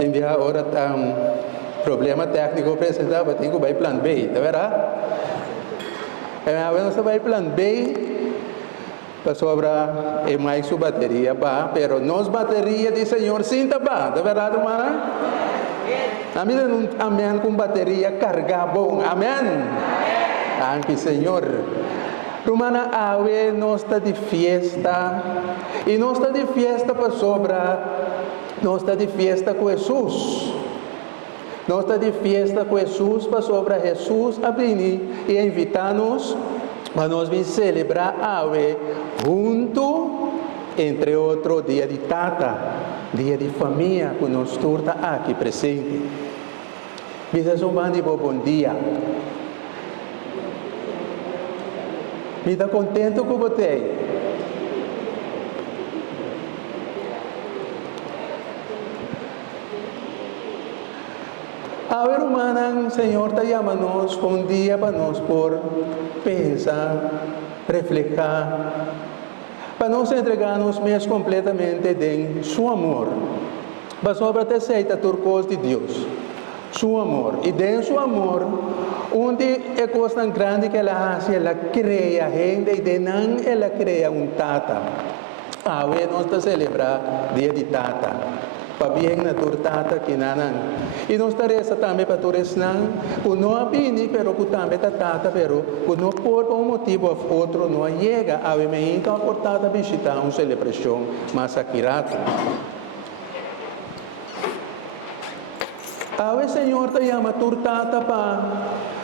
Envia agora problema técnico apresentado, tem que vai plan B, tá vendo? Agora nós vai plan B para sobra e mais sua bateria, ba, pero nos bateria de Senhor sinta ba, tá verdade, irmã? Amém com bateria carga bom, amém? Amém, Senhor. Romana ave nós está de fiesta e nós está de fiesta para sobra, nós está de fiesta com Jesus. Nós está de fiesta com Jesus para sobra Jesus a vir e invitar-nos para nós vir celebrar ave junto, entre outro dia de tata, dia de família que nós turta aqui presente. Bisa sumbandi bom dia. Me está contente com você? A ver, humana, Senhor, te chama-nos um dia para nós por pensar, refletir, para nós entregar-nos mesmo completamente em seu amor. Para sobre te aceita turcos de Deus, seu amor. E dentro seu amor, onde é coisa tão grande que ela faz, ela cria gente e de não ela cria tata. Hoje nós estamos celebrar dia de tata. Para bem na tata que nanan. E nós estaremos também para todos não, que não abini, pero que também tata, pero que não por um motivo ou outro não chega a me então portada visitar uma celebração mais akirato. Hoje Senhor te chama tata para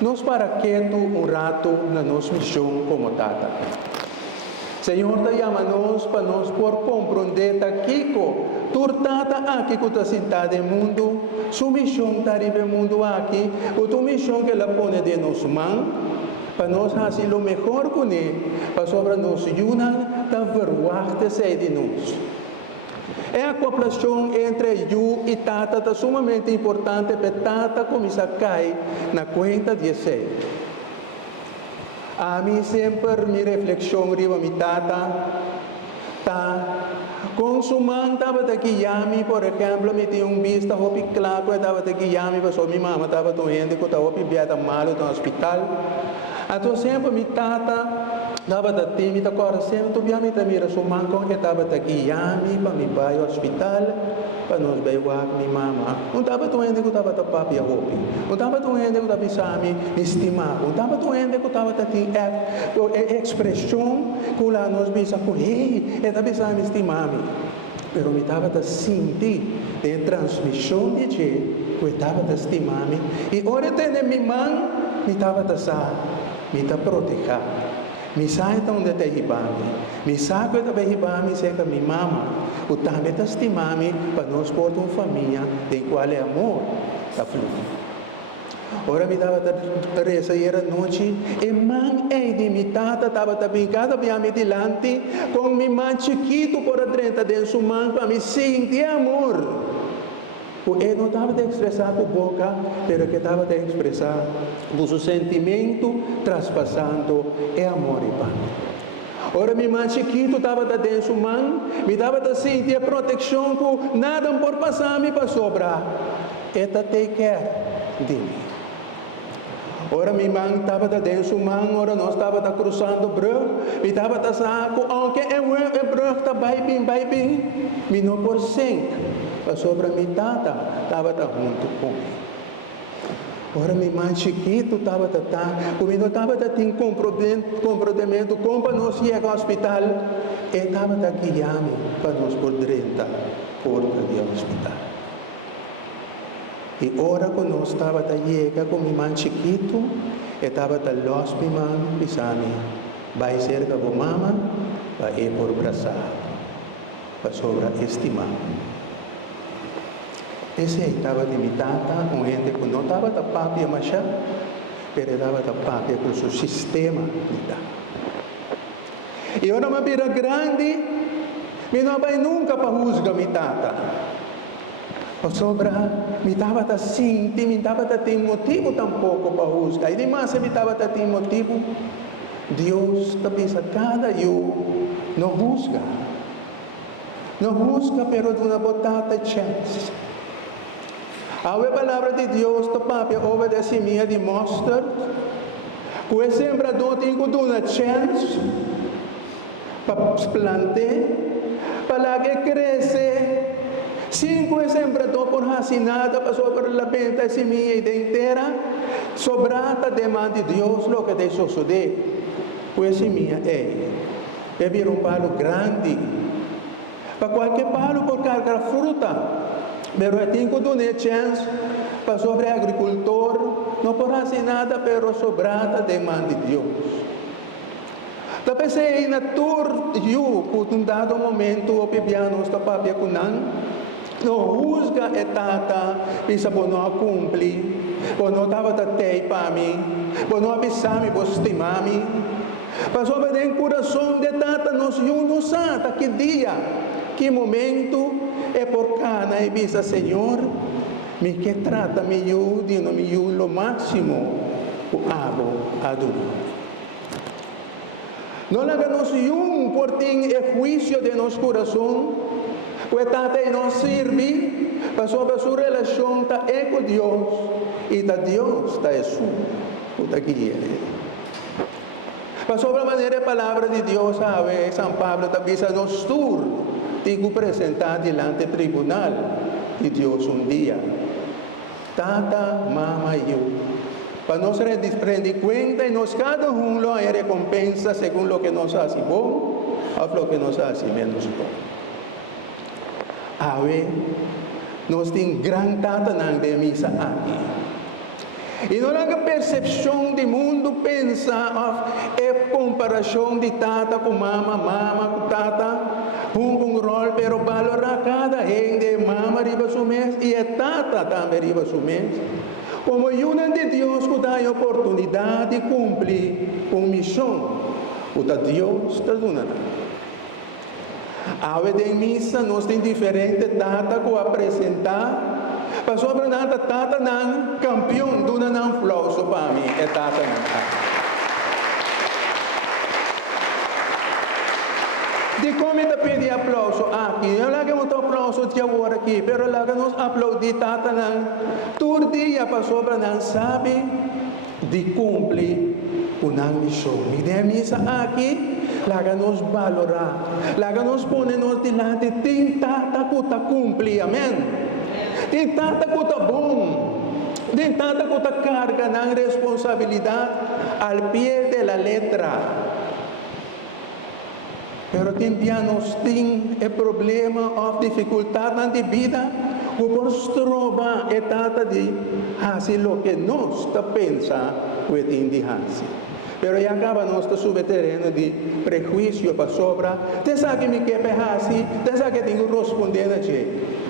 nós para quieto rato na nossa missão como tata. Senhor te chama-nos para nós por compreender aqui que turtata aqui que está sentado no mundo, sua missão está no mundo aqui, a tua missão que ela põe de nossa mão, para nós fazer o melhor com ele, para sobre nós ajudar a verwachten de nós. A acoplação entre eu e tata é sumamente importante para tata começar a cair na conta de ser. A mim sempre minha reflexão riba mi tata consumando estava daqui yami, por exemplo, me tinha vista hopi claro estava daqui yami, passou minha mama estava doente, que estava hopi biata malo no hospital. Então sempre mi tata estava da tímida, agora sempre tu yami mira sumang com que estava daqui yami para me vai ao hospital. Para nós beijar minha mama, não estava doente que estava da papi a hopi, não estava doente que estava pensando me estimar, não estava doente que estava tendo expressão que lá nós pensamos, ei, estava pensando me estimar me, pero me estava a sentir de transmissão de que estava a estimar me, e ora tem minha mãe, me estava a sa, me estava a proteger. Me sai tão de terribame, me saco de terribame seca minha mama, o também está estimando para nós por uma família de qual é amor está fluindo. Ora me dava a reza e era noite, e mãe de minha tata estava brincando bem me delante, com minha mãe chiquito por a dentro de sua mãe para me sentir amor. Ele não estava a expressar com a boca, mas que estava a expressar o seu sentimento, traspassando é amor e paz. Ora, minha mãe chiquito estava dentro de sua mão, me dava a sentir a proteção que nada por passar me para sobrar. Ela take care de mim. Ora, minha mãe estava dentro de sua mão, ora nós estava cruzando o brug, me estava a saco, aunque é brug, está bem, me não por sempre. Sobre a minha tata, estava junto com ele. Ora, minha mãe chiquito estava comigo estava tendo comprometimento com para nós ir ao hospital. E estava guiando para nós por dentro da porta do hospital. E ora, quando nós estava chegando com minha mãe chiquito, estava los minha mãe pensando, vai ser que a mamãe vai ir por braçar, para sobre estimar. Esse estava de minha tata, com gente que não estava da papi mas pero estava da papi com o seu sistema de tata. E ora uma vira grande, me não vai nunca para juzgar minha tata. O sobra, me estava a sentir, me estava a ter motivo tampouco para juzgar. E demais, me estava a ter motivo, Deus está pensando, cada eu não juzga. Não juzga, pero de uma botada chance. A palavra de Deus, o papai obedece minha de mostra. Que sempre não tem uma chance para plantar, para que cresce. Cinco sempre não por nada para sobre a penta semilla inteira, sobrata demanda de Deus lo que te sucede. Que semilla beber palo grande, para qualquer palo por carregar fruta. Pero tem que dar chance para sobre agricultor, não por nada, pero sobrata demanda de Deus. Talvez é na tur por um dado momento o piano está papel com não usga etata, pisa por não cumprir, por não estava até para mim, por não avisar me, por estimar me. Mas sobre o coração de tata nós não sabe que dia, que momento é por cana e visa Senhor, me que trata me de no me lo máximo o abo adoro. Não laga nos por tem o juízo de nosso coração, o tata e não serve para sobre sua relação tá com Deus e da Deus tá isso, o daqui para sobre a maneira a palavra de Deus sabe, São Pablo tá visa nos tur, tem que apresentar diante do tribunal de Deus dia. Tata, mama e eu. Para nós render conta e nós cada lo a recompensa segundo o que nós faz bom ou o que nós faz menos bom. Nós temos grande tata de missa aqui. E não há percepção do mundo pensa é comparação de tata com mama com tata, um rol, pero valorar cada gente, mama riba su mês e tata também riba su mês. Como uma de Deus que dá a oportunidade de cumprir com missão, o da Deus está dando. A vez em missa nós temos diferentes datas que apresentar, para sobre nada tata não campeão, duna não aplauso para mim, é tata não. De como te pedir aplauso aqui, eu lá que muito aplauso de agora aqui, pero lá que nós aplaudi tata não, todo dia para sobre não sabe de cumprir uma missão. E de missa aqui, lá que nós valorar, lá que nós ponemos diante, tem tata que está cumprir, amém? Tem tata que está bom, tem tata que está carga na responsabilidade al pé de la letra. Pero tempianos tem problema ou dificuldade na vida, o por trova é trata de fazer o que nós pensa que tem de fazer. Pero já acaba nós subterrâneo de prejuízo para sobra, dessa que me quer fazer, dessa que tenho que responder a gente.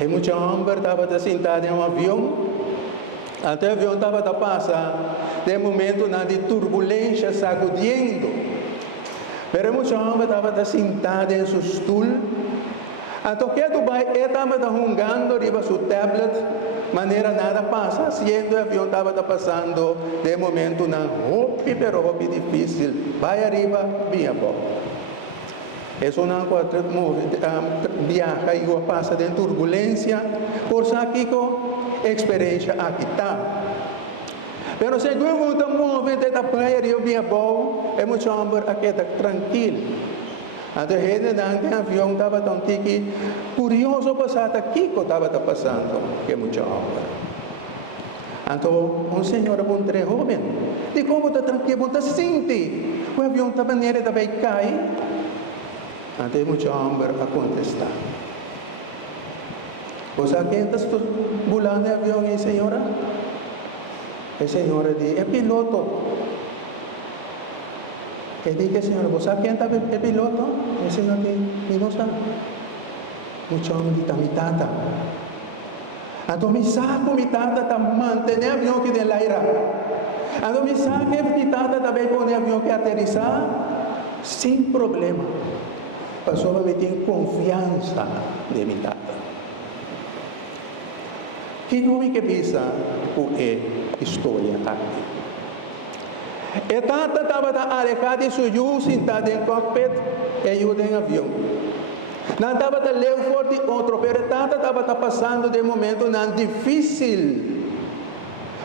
E muita homem estava sentado em avião, até o avião estava a passar. De momento na de turbulência sacudindo, pero muitos homens estavam sentados em seu stool, então que tu vai estava jogando riba seu tablet, maneira nada passa, sendo o avião estava passando, de momento na hopi, pero hopi difícil, vai arriba, via bom. Isso não pode viajar e passa de turbulência, por isso aqui com experiência aqui está. Pero se eu muito move de praia e eu via bom, é muito homem aqui está tranquilo. Então a gente no avião estava tão tiki, curioso passar aqui que estava passando, que é muito homem. Então senhor bom tre jovem, de como está tranquilo, está sente, o avião estava nele também cai. Então muito homem a contestar. Você aqui está bulando o avião, senhora? A senhora diz, é piloto. E diz, senhora, você quem está é piloto? A senhora diz, não sabe. Muito homem diz, mi tata. Então, me sabe, mi tata está mantendo o avião que de aire. Então, me sabe que mi tata também põe o avião que aterrissar sem problema. A pessoa me tem confiança de mi tata. Que homem que pensa o história aqui? E tata estava alejada de sua sentado em cockpit e eu em avião. Não estava a ler forte outro, pero estava passando de momento não difícil.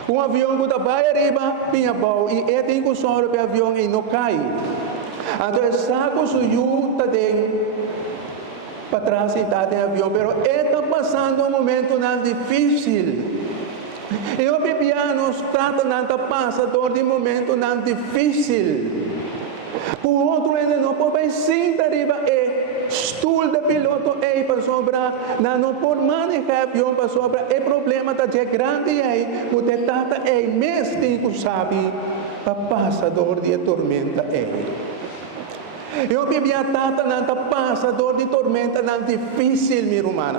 Um avião que vai arriba, pinha bom, e tem que só o avião e não cai. Então, saco suyuta para trás e está em avião, pero está passando um momento não difícil. E o bibianos trata de passar de momento não difícil. O outro ainda não pode sentar arriba e stool de piloto para sobrar, não pode manejar avião para sobrar. O problema está grande aí, porque tata mesmo tem que saber para passador de tormenta Eu bebia tata nanta passador de tormenta não difícil, minha irmã.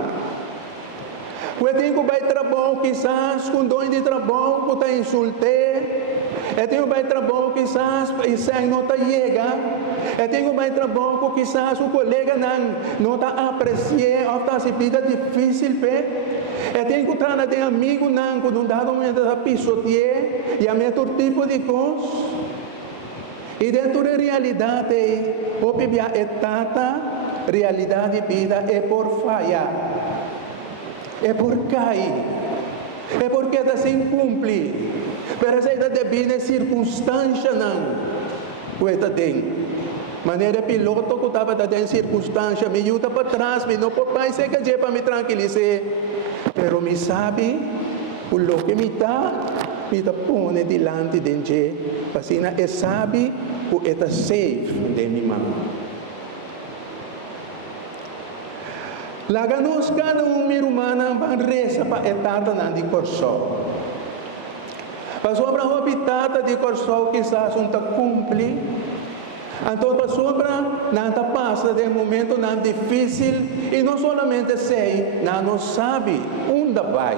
Eu tenho que vai trabalhar quizás com dois de trabalho, porque insultei. Eu tenho que vai trabalhar quizás e sem não está chega. Eu tenho que vai trabalhar com quizás o colega não está apreciando, ou está se vida difícil, eu tenho que estar de amigo não, quando um dado momento está pisotear e a outro tipo de coisa. E dentro da realidade, o bebia é tanta realidade de vida é por falhar. É por cair, é porque está sem cumprir, pero essa está devida circunstância não, o está dentro. Maneira piloto que estava dentro circunstância, me ajuda para trás, me não pode ser que para me tranquilizar, pero me sabe o que me está põe delante de gente, assim é sabe o está safe de minha mão. Laganos cada ser humano vai reza para etata na de corso. Para sobra o habitata de corso quizás um ta cumpre. Então para sobra nada passa de momento não difícil e não somente sei, não sabe onde vai.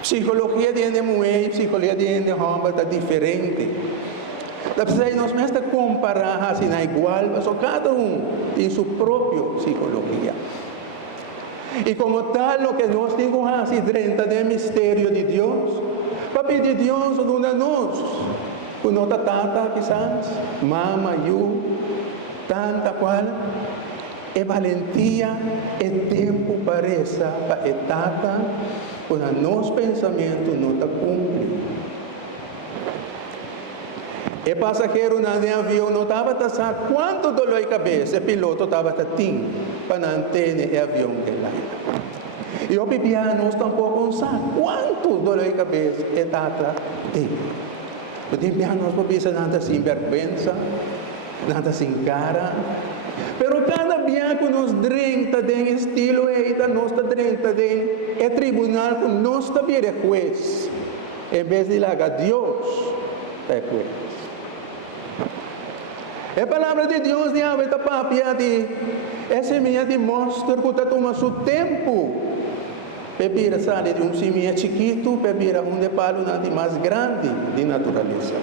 Psicologia de mulher, psicologia de homem está diferente. Nós mesmos comparar assim, não é igual, mas cada tem sua própria psicologia. E como tal, o que nós temos assim, dentro do mistério de Deus, para pedir Deus ajuda nós. Com nossa tata, quizás, mama, eu, tanta qual, é valentia, é tempo para essa, para a tata, quando nosso pensamento não está cumprido. O passageiro no avião não estava a saber quanto dor de cabeça o piloto estava a ter para manter o avião de lá. E o bibianos tampouco não sabe quanto dor de cabeça é tata tem. O bibianos não pensa nada sem vergonha, nada sem cara. Pero cada dia que nos drenta de estilo nós está drenta de tribunal que nós está vira juez. Em vez de lá Deus é juez. A palavra de Deus de ave tapapia de semente de mostra que está tomando seu tempo. Pepira sai de semente chiquito, pepira de palo de mais grande de natureza.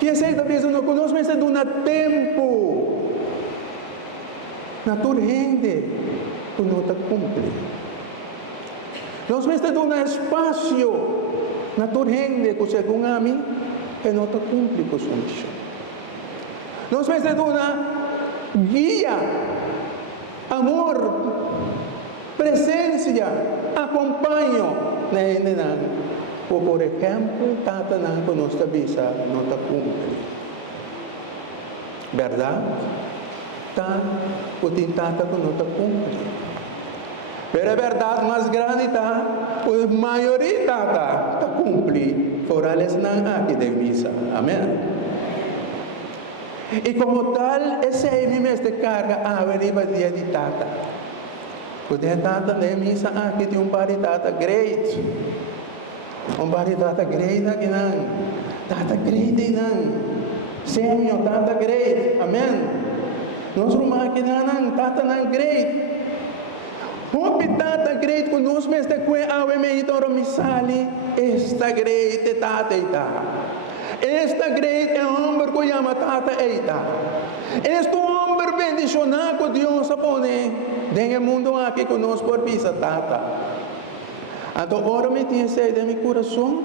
Que essa talvez não conosco, mas é de um tempo. Natureza que não está cumprido. Nós mesmos de um espaço. Natureza que segundo a mim, não está cumprido com sua missão. Nós precisamos de uma guia, amor, presença, acompanho. Por exemplo, tata não nos avisa, não está cumprindo. Verdade? Tá, o tata que não está cumprindo. Mas a verdade mais grande está, a maioria está cumprindo. Fora eles não aqui de missa. Amém? E como tal, esse é o mês de carga a dia de tata. Porque tata de missa aqui tem par de tata great. Par de tata great aqui não. Tata great não. Sêmio, tata great. Amém? Nós rumamos aqui não, tata não great. Hopi tata great, quando nós mês de que a meitoro misali, esta great tata e tata. Esta great é homem que chama tata eita. Este homem bendicionado com Deus sapone. Dengue mundo aqui que nós por pisa tata. Então ora me tinha sede de meu coração.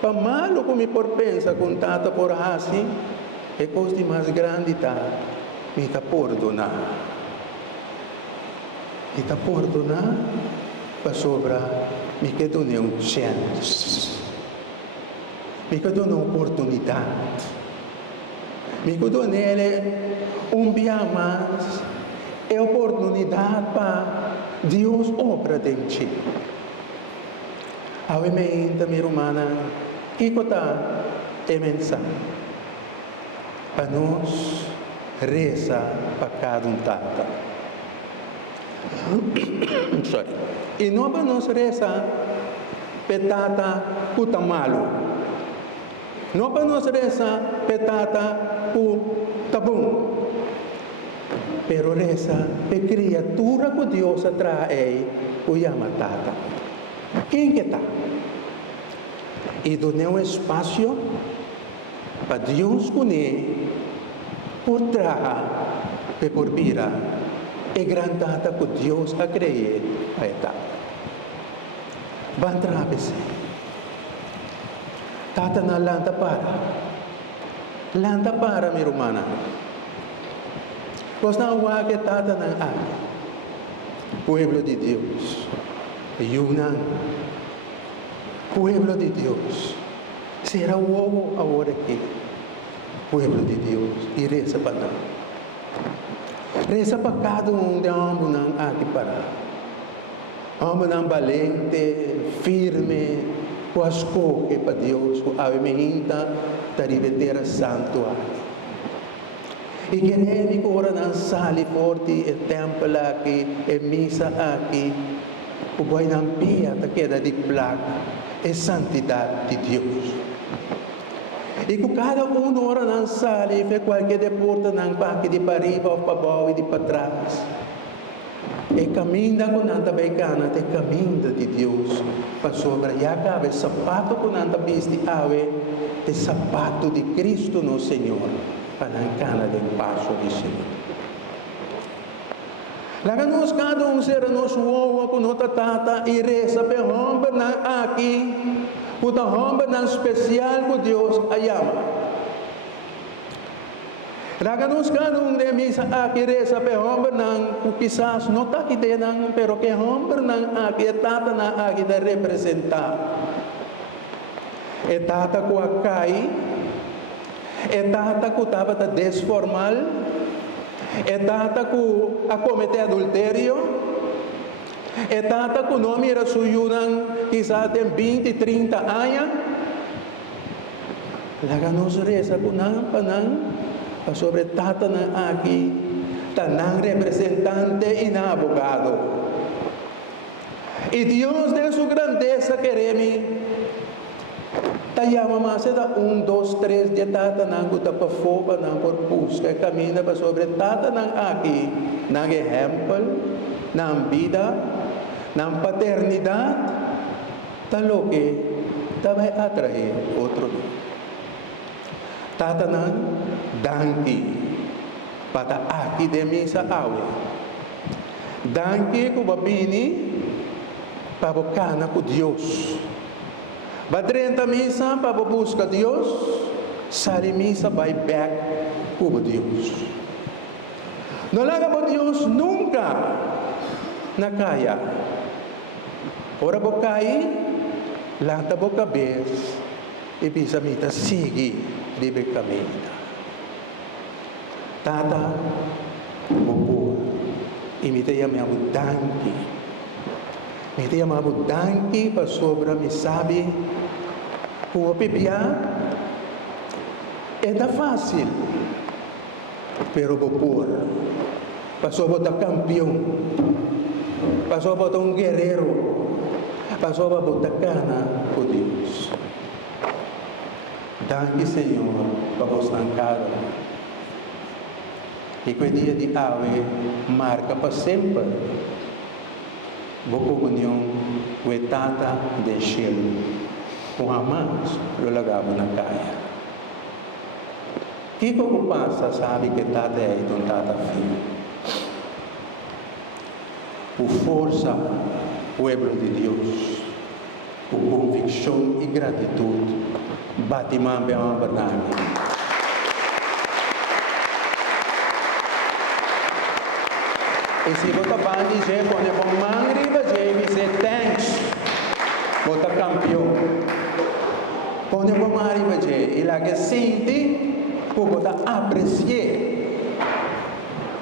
Para malo que me por pensa com tata por assim, é coisa mais grande tá. me está perdonar. Me está perdonar para sobrar, me quer dar uma chance. Me quer dar uma oportunidade. Me quer dar nele dia mais. É oportunidade para Deus obra dentro de ti. A minha minha irmã, que está é mensagem para nós rezar para cada tata. Sorry. E não para nós rezar para tata que está malo. Não para nós rezar para tata que está bom. Pero reza para criatura que Deus atrai o chama tata. Quem que está? E dá um espaço para Deus conhecer por trás, por vira, e grande tata que Deus a criar a etapa. Van travesse. Tata na lanta para. Lanta para, minha irmã. Pois não há que tata na água. Pueblo de Deus. Yunan. Pueblo de Deus. Será o ovo agora aqui. Pueblo de Deus. E reza para nós. Reza para cada de ambos não aqui para. Ambos não valente, firme, com as coisas para Deus, com a minha da ribeteira santuário. E queremos que ora não sali forte, e templo aqui, e missa aqui, o boi não pia, da queda de placa, e santidade de Deus. E que cada ora não sali, e qualquer deporte não paque de para riba, ou para baixo e de para trás. E caminha com nanta becana, e caminha de Deus, para sobre, e acaba o sapato com nanta viste ave, e sapato de Cristo no Senhor. Panangkana del paso di Senhor. Laga nós cada ser nos uowa com nota tata e reza pe homem na aqui, puta homem na especial com Deus ayama. Laga nós cada de misa aqui reza pe homem na quizás não tá aqui de nang pero que homem na aqui tata na aqui de representar. E tata com a cai é tata que estava desformal, é tata que a cometer adultério, é tata que o nome era suyo, quizás tem 20, 30 anos. Laga nos reza com não, para sobre tata na aqui, tanang representante e na abogado. E Deus de sua grandeza queremos. Tayama mas da 1, 2, 3 de tata nang kuta pa foba nang por busca camina pa sobre tata nang aqui nang exemplo nang vida nang paternidade talo que tabay atrair outro tata nang danki pata aqui de misa awe danki ko babini pabocana ko Dios. Badrenta misa para buscar Deus, sali misa vai back para Deus. Não larga para Deus nunca na caia. Ora para cair, lanta para cabeça e bisa mita sigue de caminho. Tata, bobo, imita yam abundante. Imita yam abundante para sobra me sabe. O pipia é fácil, pero por passou a botar campeão, passou a botar guerreiro, passou a botar cana por Deus. Danke Senhor para você cada e que o dia de ave marca para sempre. Boa comunhão com a tata de cielo. Com a mãos, lo lagava na caia. Que como passa, sabe que tata é um tata filho. Por força, pueblo de Deus, por convicção e gratitude, bate mão bem a verdade. E se você bandi je quando é bom mangri, você dizer thanks. Você campeão. Quando é bom mangri, você ele que sente, você apreciar.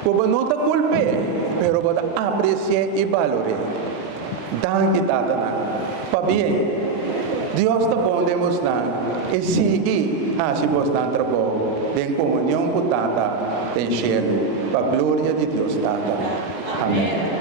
Você não te culpe, mas você apreciar e valorar. Danke tata. Para bem. Deus está bom de mostrar e seguir a se mostrar trabalho em comunhão com Tata, em cheiro, para a glória de Deus Tata. Amém.